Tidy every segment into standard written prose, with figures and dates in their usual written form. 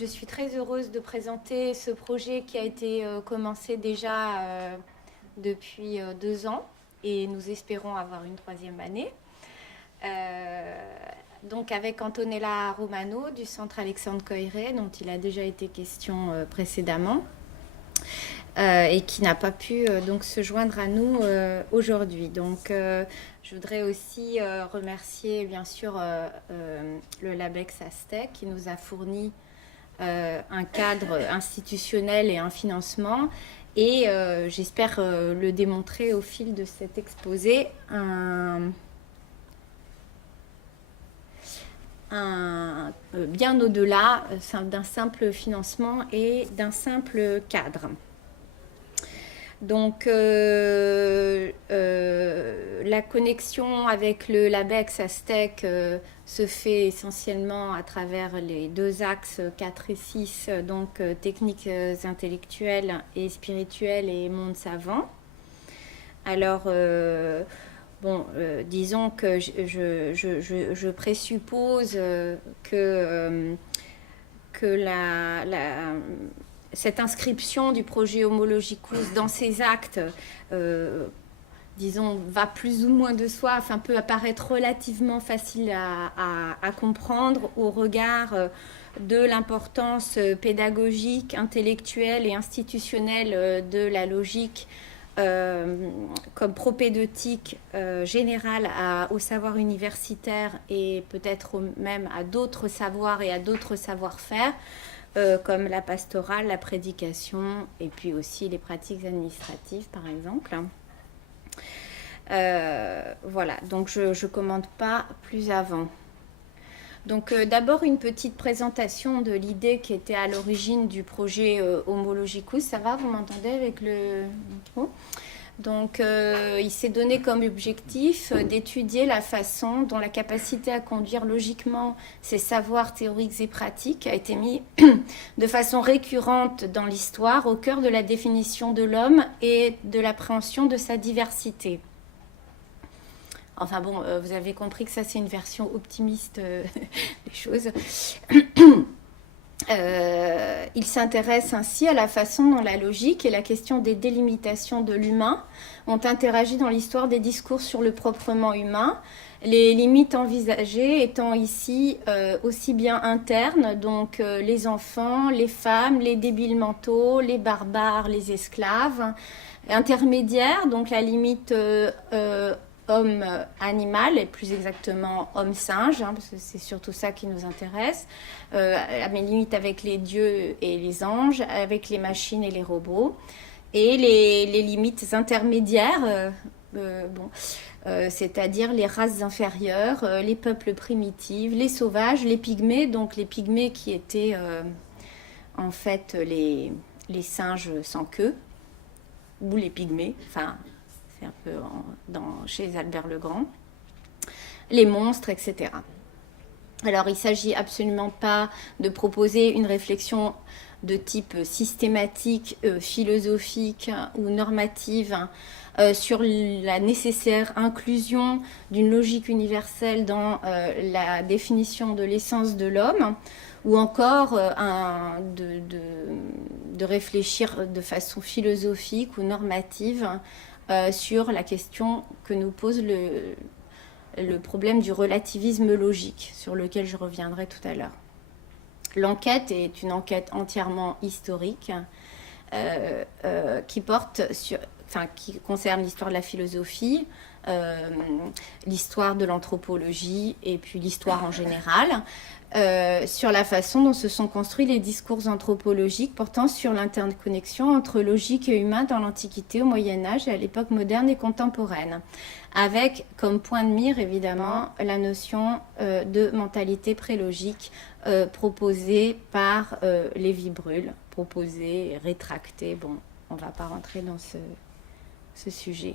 je suis très heureuse de présenter ce projet qui a été commencé déjà depuis 2 ans et nous espérons avoir une troisième année. Donc avec Antonella Romano du Centre Alexandre Coiré, dont il a déjà été question précédemment, et qui n'a pas pu donc se joindre à nous aujourd'hui. Donc je voudrais aussi remercier bien sûr le LabEx Aztec qui nous a fourni un cadre institutionnel et un financement, et j'espère le démontrer au fil de cet exposé, bien au-delà d'un simple financement et d'un simple cadre. Donc la connexion avec le LabEx Aztec se fait essentiellement à travers les deux axes 4 et 6, donc techniques intellectuelles et spirituelles et monde savant. Alors disons que je présuppose que cette inscription du projet Homologicus dans ses actes, disons, va plus ou moins de soi, enfin peut apparaître relativement facile à comprendre au regard de l'importance pédagogique, intellectuelle et institutionnelle de la logique comme propédeutique générale au savoir universitaire et peut-être même à d'autres savoirs et à d'autres savoir-faire, comme la pastorale, la prédication et puis aussi les pratiques administratives par exemple. Voilà, donc je ne commente pas plus avant. Donc d'abord une petite présentation de l'idée qui était à l'origine du projet Homologicus. Ça va, vous m'entendez avec le micro ? Donc il s'est donné comme objectif d'étudier la façon dont la capacité à conduire logiquement ces savoirs théoriques et pratiques a été mis de façon récurrente dans l'histoire au cœur de la définition de l'homme et de l'appréhension de sa diversité. Enfin bon, vous avez compris que ça c'est une version optimiste des choses. Il s'intéresse ainsi à la façon dont la logique et la question des délimitations de l'humain ont interagi dans l'histoire des discours sur le proprement humain, les limites envisagées étant ici aussi bien internes, donc les enfants, les femmes, les débiles mentaux, les barbares, les esclaves, intermédiaires, donc la limite homme-animal, et plus exactement homme-singe, parce que c'est surtout ça qui nous intéresse, à mes limites avec les dieux et les anges, avec les machines et les robots, et les limites intermédiaires, c'est-à-dire les races inférieures, les peuples primitifs, les sauvages, les pygmées, donc les pygmées qui étaient en fait les singes sans queue, ou les pygmées, enfin c'est un peu chez Albert le Grand, les monstres, etc. Alors il ne s'agit absolument pas de proposer une réflexion de type systématique, philosophique ou normative sur la nécessaire inclusion d'une logique universelle dans la définition de l'essence de l'homme, ou encore de réfléchir de façon philosophique ou normative sur la question que nous pose le problème du relativisme logique, sur lequel je reviendrai tout à l'heure. L'enquête est une enquête entièrement historique qui concerne l'histoire de la philosophie, l'histoire de l'anthropologie et puis l'histoire en général, sur la façon dont se sont construits les discours anthropologiques portant sur l'interconnexion entre logique et humain dans l'Antiquité, au Moyen-Âge et à l'époque moderne et contemporaine, avec comme point de mire évidemment la notion de mentalité prélogique proposée par Lévi-Bruhl, proposée, rétractée. Bon, on ne va pas rentrer dans ce sujet.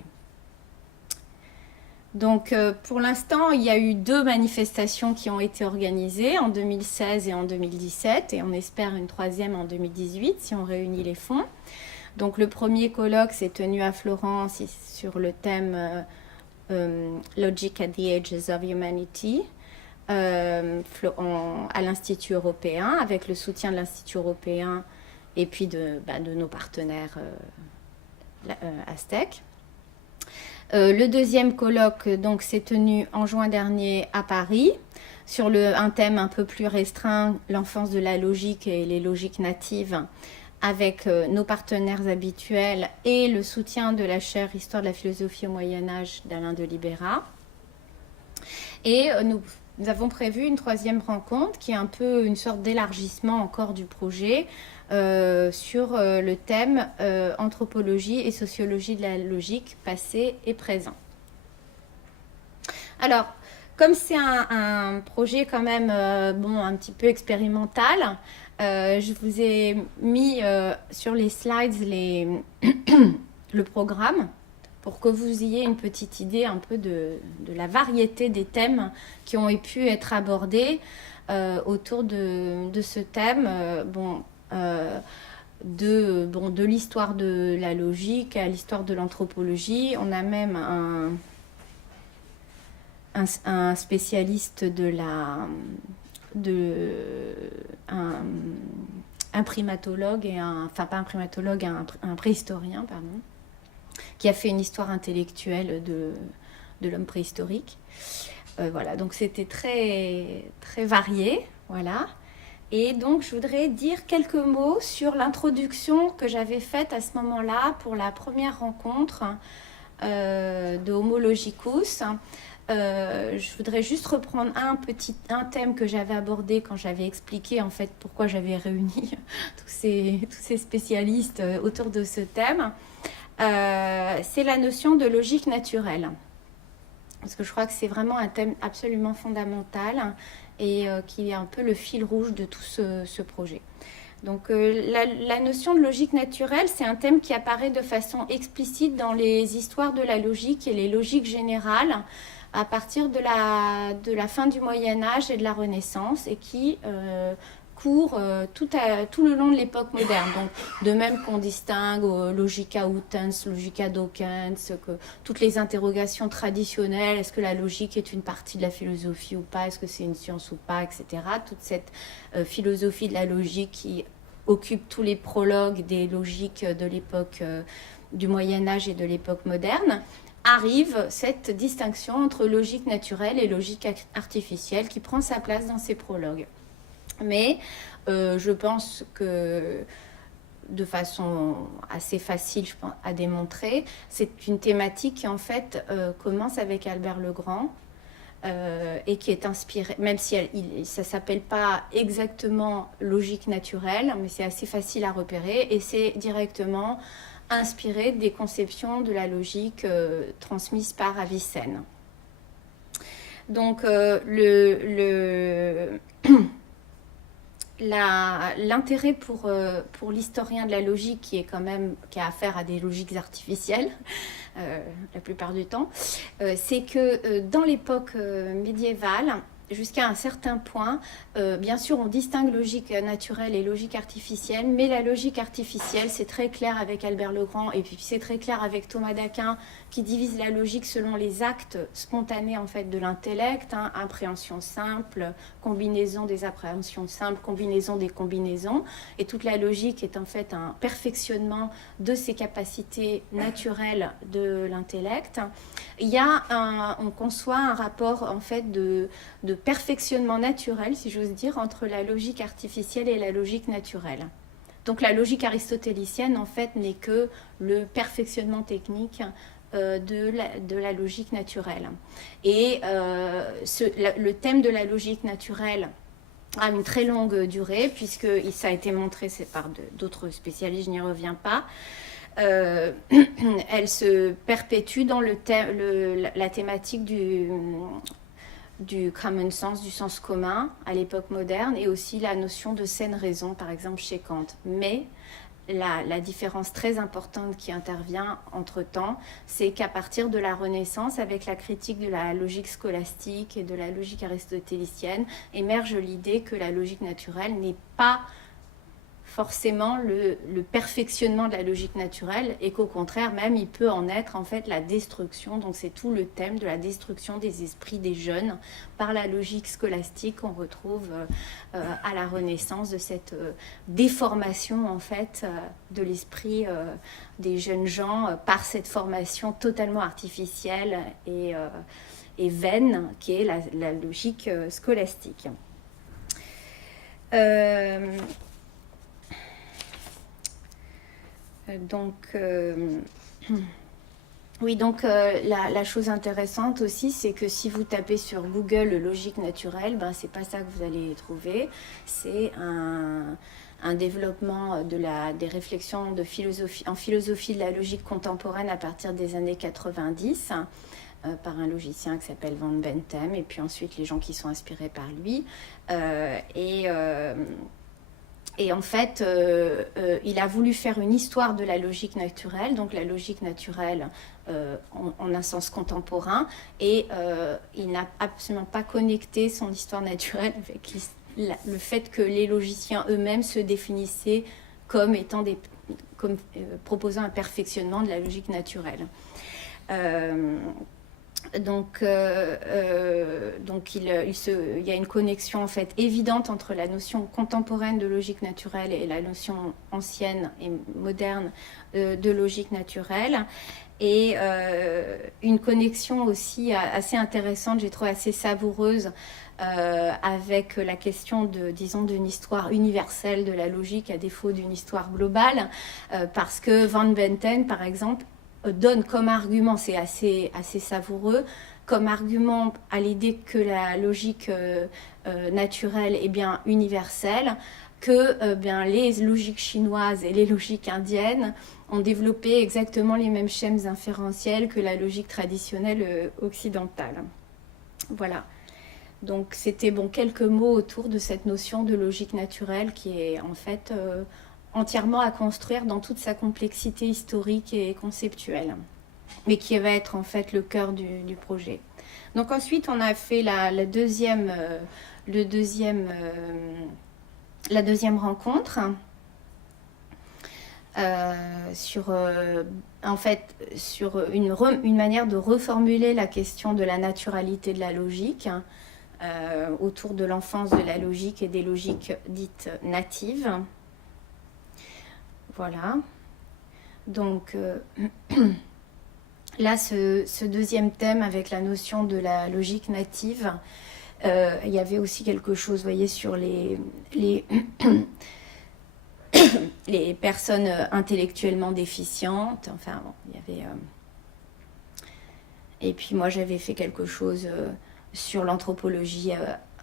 Donc pour l'instant, il y a eu 2 manifestations qui ont été organisées en 2016 et en 2017, et on espère une troisième en 2018 si on réunit les fonds. Donc le premier colloque s'est tenu à Florence sur le thème Logic at the Edges of Humanity, à l'Institut européen, avec le soutien de l'Institut européen et puis de nos partenaires aztèques. Le deuxième colloque donc s'est tenu en juin dernier à Paris sur un thème un peu plus restreint, l'enfance de la logique et les logiques natives, avec nos partenaires habituels et le soutien de la chaire Histoire de la philosophie au Moyen-Âge d'Alain de Libera. Et nous avons prévu une troisième rencontre qui est un peu une sorte d'élargissement encore du projet sur le thème anthropologie et sociologie de la logique passé et présent. Alors, comme c'est un projet quand même un petit peu expérimental, je vous ai mis sur les slides le programme pour que vous ayez une petite idée un peu de la variété des thèmes qui ont pu être abordés autour de ce thème. De l'histoire de la logique à l'histoire de l'anthropologie. On a même un spécialiste un primatologue et un préhistorien, pardon, qui a fait une histoire intellectuelle de l'homme préhistorique. Voilà, donc c'était très, très varié, voilà. Et donc, je voudrais dire quelques mots sur l'introduction que j'avais faite à ce moment-là pour la première rencontre de Homo Logicus. Je voudrais juste reprendre un thème que j'avais abordé quand j'avais expliqué en fait pourquoi j'avais réuni tous ces spécialistes autour de ce thème. C'est la notion de logique naturelle. Parce que je crois que c'est vraiment un thème absolument fondamental et qui est un peu le fil rouge de tout ce projet. Donc la notion de logique naturelle, c'est un thème qui apparaît de façon explicite dans les histoires de la logique et les logiques générales à partir de la fin du Moyen-Âge et de la Renaissance et qui court tout le long de l'époque moderne. Donc, de même qu'on distingue logica utens, logica docens, que toutes les interrogations traditionnelles, est-ce que la logique est une partie de la philosophie ou pas, est-ce que c'est une science ou pas, etc. Toute cette philosophie de la logique qui occupe tous les prologues des logiques de l'époque du Moyen-Âge et de l'époque moderne, arrive cette distinction entre logique naturelle et logique artificielle qui prend sa place dans ces prologues. Mais je pense que de façon assez facile à démontrer, c'est une thématique qui en fait commence avec Albert le Grand et qui est inspirée, même si ça ne s'appelle pas exactement logique naturelle, mais c'est assez facile à repérer et c'est directement inspiré des conceptions de la logique transmises par Avicenne. Donc l'intérêt pour l'historien de la logique qui a affaire à des logiques artificielles la plupart du temps, c'est que dans l'époque médiévale, jusqu'à un certain point, bien sûr on distingue logique naturelle et logique artificielle, mais la logique artificielle, c'est très clair avec Albert le Grand et puis c'est très clair avec Thomas d'Aquin qui divise la logique selon les actes spontanés en fait de l'intellect, appréhension simple, combinaison des appréhensions simples, combinaison des combinaisons, et toute la logique est en fait un perfectionnement de ces capacités naturelles de l'intellect. On conçoit un rapport en fait de perfectionnement naturel, si j'ose dire, entre la logique artificielle et la logique naturelle. Donc la logique aristotélicienne, en fait, n'est que le perfectionnement technique de la logique naturelle. Et le thème de la logique naturelle a une très longue durée, puisque ça a été montré par d'autres spécialistes, je n'y reviens pas. Elle se perpétue dans la thématique du common sense, du sens commun à l'époque moderne, et aussi la notion de saine raison, par exemple chez Kant. Mais la différence très importante qui intervient entre-temps, c'est qu'à partir de la Renaissance, avec la critique de la logique scolastique et de la logique aristotélicienne, émerge l'idée que la logique naturelle n'est pas forcément le perfectionnement de la logique naturelle, et qu'au contraire même il peut en être en fait la destruction. Donc c'est tout le thème de la destruction des esprits des jeunes par la logique scolastique qu'on retrouve à la Renaissance, de cette déformation en fait de l'esprit des jeunes gens par cette formation totalement artificielle et vaine qui est la logique scolastique. Oui, donc la chose intéressante aussi, c'est que si vous tapez sur Google logique naturelle, ben, c'est pas ça que vous allez trouver. C'est un développement des réflexions en philosophie de la logique contemporaine à partir des années 90 par un logicien qui s'appelle Van Bentem, et puis ensuite les gens qui sont inspirés par lui. Et en fait, il a voulu faire une histoire de la logique naturelle, donc la logique naturelle en un sens contemporain, et il n'a absolument pas connecté son histoire naturelle avec le fait que les logiciens eux-mêmes se définissaient comme proposant un perfectionnement de la logique naturelle. Donc il y a une connexion en fait évidente entre la notion contemporaine de logique naturelle et la notion ancienne et moderne de logique naturelle, et une connexion aussi assez intéressante, j'ai trouvé assez savoureuse, avec la question d'une histoire universelle de la logique à défaut d'une histoire globale, parce que Van Benten par exemple donne comme argument, c'est assez savoureux, comme argument à l'idée que la logique naturelle est bien universelle, que bien les logiques chinoises et les logiques indiennes ont développé exactement les mêmes schèmes inférentiels que la logique traditionnelle occidentale. Voilà. Donc c'était quelques mots autour de cette notion de logique naturelle qui est en fait entièrement à construire dans toute sa complexité historique et conceptuelle, mais qui va être en fait le cœur du projet. Donc ensuite, on a fait la deuxième rencontre sur une manière de reformuler la question de la naturalité de la logique autour de l'enfance de la logique et des logiques dites natives. Voilà. Donc là, ce deuxième thème avec la notion de la logique native, il y avait aussi quelque chose, vous voyez, sur les personnes intellectuellement déficientes. Enfin, bon, il y avait... Et puis moi, j'avais fait quelque chose sur l'anthropologie,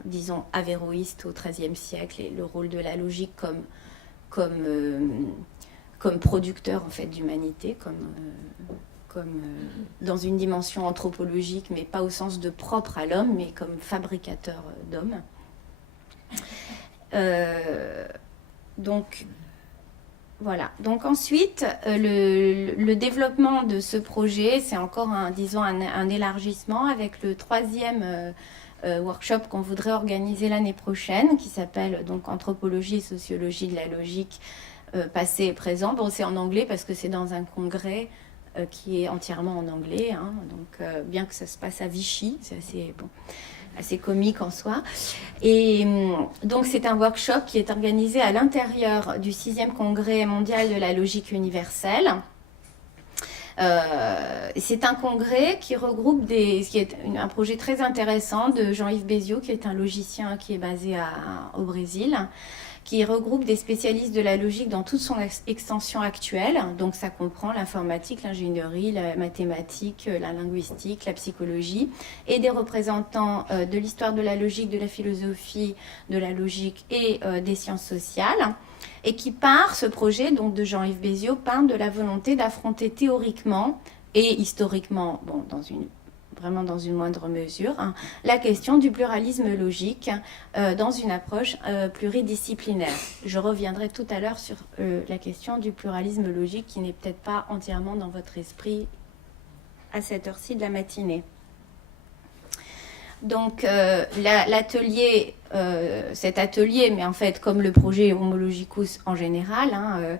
disons, avéroïste au XIIIe siècle, et le rôle de la logique comme producteur en fait d'humanité, comme dans une dimension anthropologique, mais pas au sens de propre à l'homme, mais comme fabricateur d'hommes. Donc voilà. Donc ensuite, le développement de ce projet, c'est encore un élargissement avec le troisième workshop qu'on voudrait organiser l'année prochaine, qui s'appelle donc Anthropologie et sociologie de la logique passé et présent. Bon, c'est en anglais parce que c'est dans un congrès qui est entièrement en anglais, hein, donc bien que ça se passe à Vichy, c'est assez comique en soi. Et donc c'est un workshop qui est organisé à l'intérieur du 6e congrès mondial de la logique universelle. C'est un congrès qui regroupe qui est un projet très intéressant de Jean-Yves Béziot, qui est un logicien qui est basé au Brésil, qui regroupe des spécialistes de la logique dans toute son extension actuelle. Donc ça comprend l'informatique, l'ingénierie, la mathématique, la linguistique, la psychologie, et des représentants de l'histoire de la logique, de la philosophie, de la logique et des sciences sociales. Et qui ce projet donc de Jean-Yves Béziot, part de la volonté d'affronter théoriquement et historiquement, vraiment dans une moindre mesure, hein, la question du pluralisme logique dans une approche pluridisciplinaire. Je reviendrai tout à l'heure sur la question du pluralisme logique qui n'est peut-être pas entièrement dans votre esprit à cette heure-ci de la matinée. Donc cet atelier, mais en fait comme le projet Homologicus en général,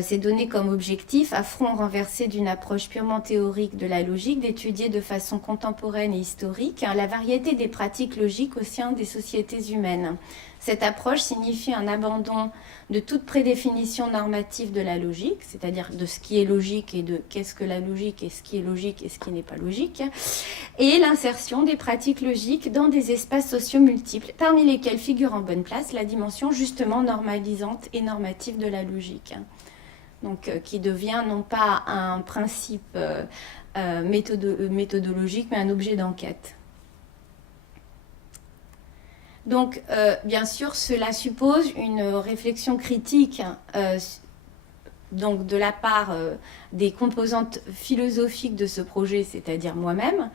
s'est donné comme objectif, à front renversé d'une approche purement théorique de la logique, d'étudier de façon contemporaine et historique la variété des pratiques logiques au sein des sociétés humaines. Cette approche signifie un abandon de toute prédéfinition normative de la logique, c'est-à-dire de ce qui est logique et de qu'est-ce que la logique et ce qui est logique et ce qui n'est pas logique, et l'insertion des pratiques logiques dans des espaces sociaux multiples, parmi lesquels figure en bonne place la dimension justement normalisante et normative de la logique. Donc, qui devient non pas un principe méthodologique, mais un objet d'enquête. Donc, bien sûr, cela suppose une réflexion critique donc de la part des composantes philosophiques de ce projet, c'est-à-dire moi-même,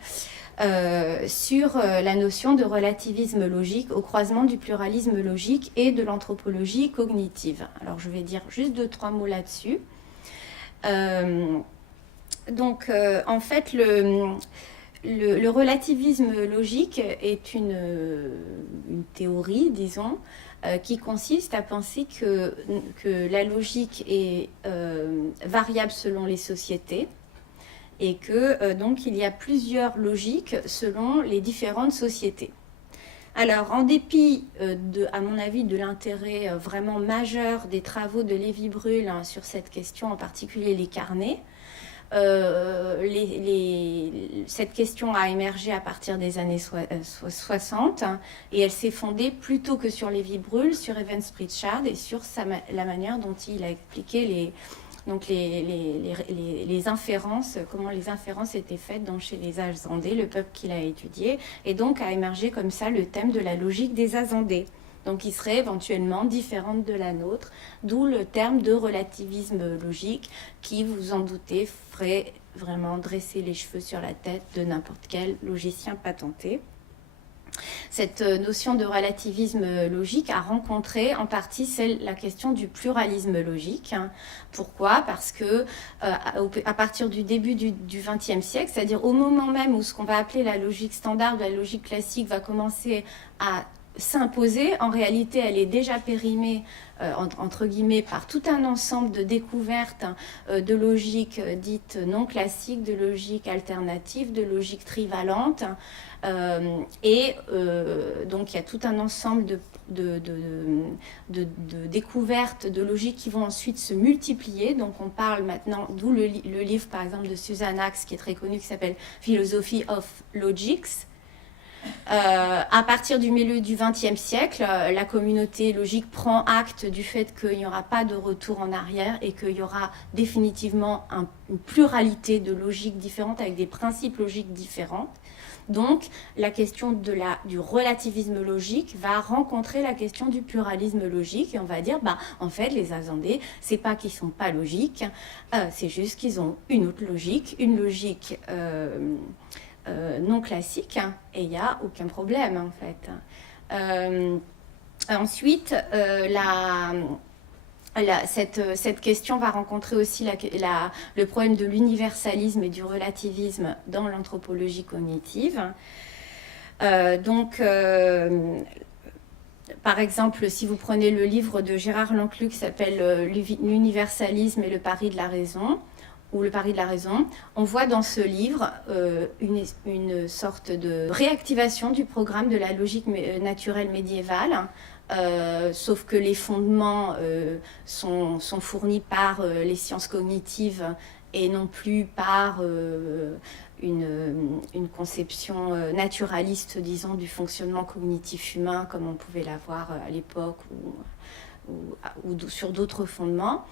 sur la notion de relativisme logique au croisement du pluralisme logique et de l'anthropologie cognitive. Alors, je vais dire juste 2-3 mots là-dessus. En fait, le relativisme logique est une théorie, disons, qui consiste à penser que la logique est variable selon les sociétés et que donc il y a plusieurs logiques selon les différentes sociétés. Alors, en dépit, à mon avis, de l'intérêt vraiment majeur des travaux de Lévy-Bruhl sur cette question, en particulier les carnets, cette question a émergé à partir des années 60 et elle s'est fondée plutôt que sur Lévy-Bruhl, sur Evans Pritchard et sur la manière dont il a expliqué les inférences, comment les inférences étaient faites chez les Azandés, le peuple qu'il a étudié, et donc a émergé comme ça le thème de la logique des Azandés. Donc, qui serait éventuellement différente de la nôtre, d'où le terme de relativisme logique qui, vous en doutez, ferait vraiment dresser les cheveux sur la tête de n'importe quel logicien patenté. Cette notion de relativisme logique a rencontré en partie la question du pluralisme logique. Pourquoi ? Parce que à partir du début du XXe siècle, c'est-à-dire au moment même où ce qu'on va appeler la logique standard, la logique classique va commencer à s'imposer, en réalité elle est déjà périmée entre guillemets par tout un ensemble de découvertes de logique dites non classiques, de logique alternative, de logique trivalente donc il y a tout un ensemble de découvertes de logique qui vont ensuite se multiplier. Donc on parle maintenant, d'où le livre par exemple de Susan Axe qui est très connu, qui s'appelle Philosophy of Logics. À partir du milieu du XXe siècle, la communauté logique prend acte du fait qu'il n'y aura pas de retour en arrière et qu'il y aura définitivement une pluralité de logiques différentes avec des principes logiques différents. Donc, la question du relativisme logique va rencontrer la question du pluralisme logique et on va dire, en fait, les Azandés, c'est pas qu'ils sont pas logiques, c'est juste qu'ils ont une autre logique, une logique non classique, et il n'y a aucun problème en fait. Ensuite, cette question va rencontrer aussi le problème de l'universalisme et du relativisme dans l'anthropologie cognitive. Par exemple, si vous prenez le livre de Gérard Lanclus qui s'appelle L'universalisme et le pari de la raison, ou le pari de la raison, on voit dans ce livre une sorte de réactivation du programme de la logique naturelle médiévale, sauf que les fondements sont fournis par les sciences cognitives et non plus par une conception naturaliste, disons, du fonctionnement cognitif humain comme on pouvait l'avoir à l'époque ou sur d'autres fondements.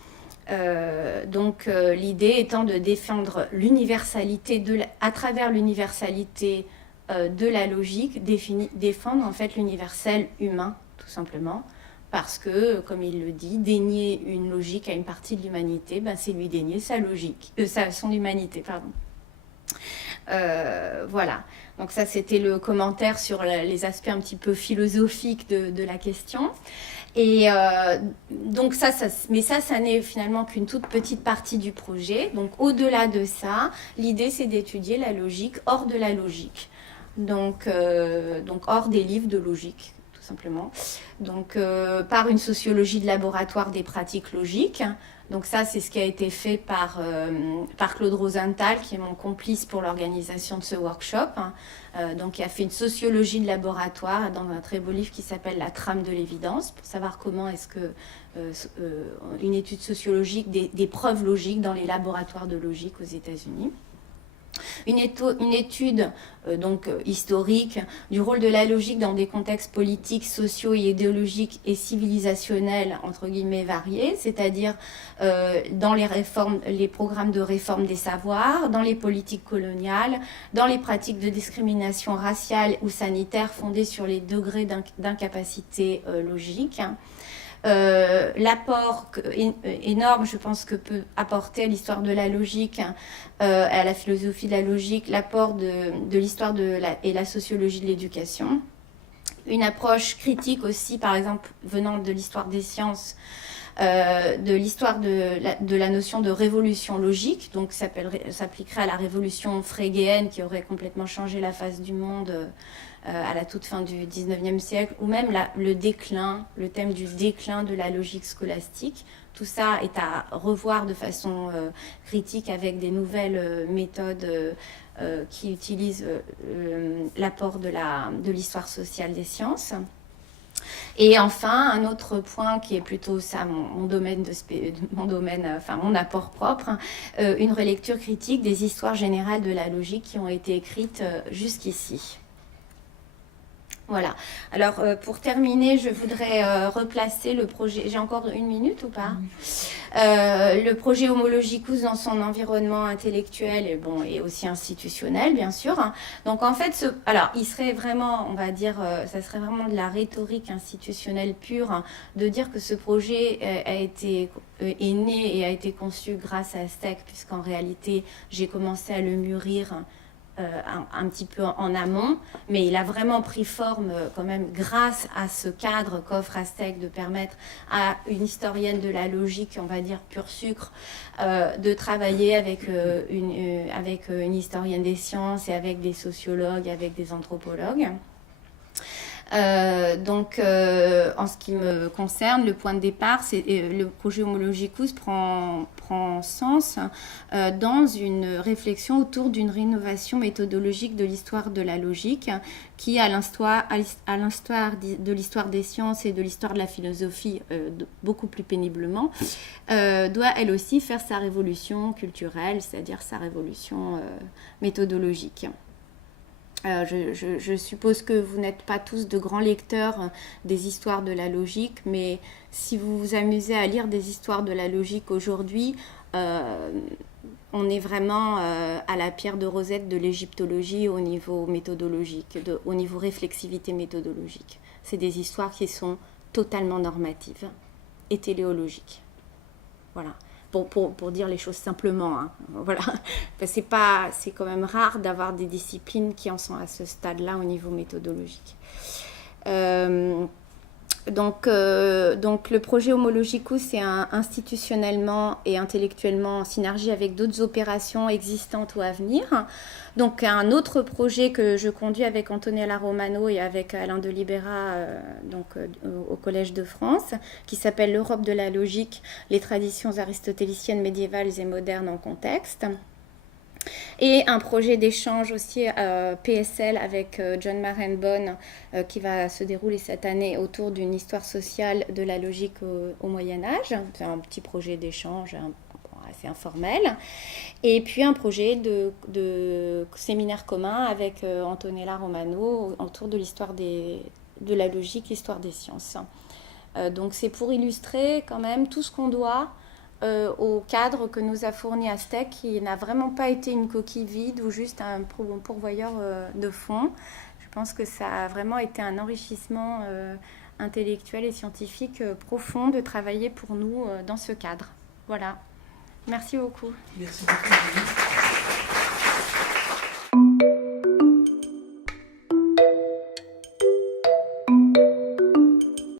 L'idée étant de défendre l'universalité à travers l'universalité de la logique, défendre en fait l'universel humain tout simplement, parce que comme il le dit, dénier une logique à une partie de l'humanité, c'est lui dénier son humanité, pardon. Voilà, donc ça c'était le commentaire sur les aspects un petit peu philosophiques de la question. Et donc mais ça n'est finalement qu'une toute petite partie du projet. Donc au-delà de ça, l'idée c'est d'étudier la logique hors de la logique. donc hors des livres de logique, tout simplement. Donc, par une sociologie de laboratoire des pratiques logiques. Donc ça, c'est ce qui a été fait par Claude Rosenthal, qui est mon complice pour l'organisation de ce workshop. Donc, il a fait une sociologie de laboratoire dans un très beau livre qui s'appelle La trame de l'évidence, pour savoir comment est-ce que une étude sociologique des preuves logiques dans les laboratoires de logique aux États-Unis. Une étude historique du rôle de la logique dans des contextes politiques, sociaux et idéologiques et civilisationnels entre guillemets variés, c'est-à-dire dans les programmes de réforme des savoirs, dans les politiques coloniales, dans les pratiques de discrimination raciale ou sanitaire fondées sur les degrés d'incapacité logique. L'apport énorme, je pense, que peut apporter l'histoire de la logique, à la philosophie de la logique, l'apport de l'histoire et la sociologie de l'éducation. Une approche critique aussi, par exemple, venant de l'histoire des sciences, de l'histoire de la notion de révolution logique, donc s'appliquerait à la révolution frégéenne qui aurait complètement changé la face du monde à la toute fin du 19e siècle, ou même le thème du déclin de la logique scolastique. Tout ça est à revoir de façon critique avec des nouvelles méthodes qui utilisent l'apport de l'histoire sociale des sciences. Et enfin, un autre point qui est plutôt ça, mon apport propre, une relecture critique des histoires générales de la logique qui ont été écrites jusqu'ici. Voilà. Alors, pour terminer, je voudrais replacer le projet... J'ai encore 1 minute ou pas ? Le projet Homologicus dans son environnement intellectuel et aussi institutionnel, bien sûr. Donc, en fait, il serait vraiment, on va dire, ça serait vraiment de la rhétorique institutionnelle pure de dire que ce projet est né et a été conçu grâce à STEC, puisqu'en réalité, j'ai commencé à le mûrir un petit peu en amont, mais il a vraiment pris forme quand même grâce à ce cadre qu'offre Aztec de permettre à une historienne de la logique, on va dire pur sucre, de travailler avec une historienne des sciences et avec des sociologues, avec des anthropologues. En ce qui me concerne, le point de départ, le projet Homologicus prend sens dans une réflexion autour d'une rénovation méthodologique de l'histoire de la logique qui, à l'instar de l'histoire des sciences et de l'histoire de la philosophie, beaucoup plus péniblement, doit elle aussi faire sa révolution culturelle, c'est-à-dire sa révolution méthodologique. Je suppose que vous n'êtes pas tous de grands lecteurs des histoires de la logique, mais si vous vous amusez à lire des histoires de la logique aujourd'hui, on est vraiment à la pierre de Rosette de l'égyptologie au niveau méthodologique, au niveau réflexivité méthodologique. C'est des histoires qui sont totalement normatives et téléologiques. Voilà. Pour dire les choses simplement, hein. Voilà. C'est quand même rare d'avoir des disciplines qui en sont à ce stade-là au niveau méthodologique. Donc le projet Homologicus est institutionnellement et intellectuellement en synergie avec d'autres opérations existantes ou à venir. Donc un autre projet que je conduis avec Antonella Romano et avec Alain de Libera au Collège de France, qui s'appelle l'Europe de la logique, les traditions aristotéliciennes médiévales et modernes en contexte. Et un projet d'échange aussi PSL avec John Marenbon qui va se dérouler cette année autour d'une histoire sociale de la logique au Moyen-Âge. C'est un petit projet d'échange assez informel. Et puis un projet de séminaire commun avec Antonella Romano autour de l'histoire de la logique, histoire des sciences. Donc c'est pour illustrer quand même tout ce qu'on doit au cadre que nous a fourni Aztec, qui n'a vraiment pas été une coquille vide ou juste un pourvoyeur de fonds. Je pense que ça a vraiment été un enrichissement intellectuel et scientifique profond de travailler pour nous dans ce cadre. Voilà. Merci beaucoup. Merci beaucoup.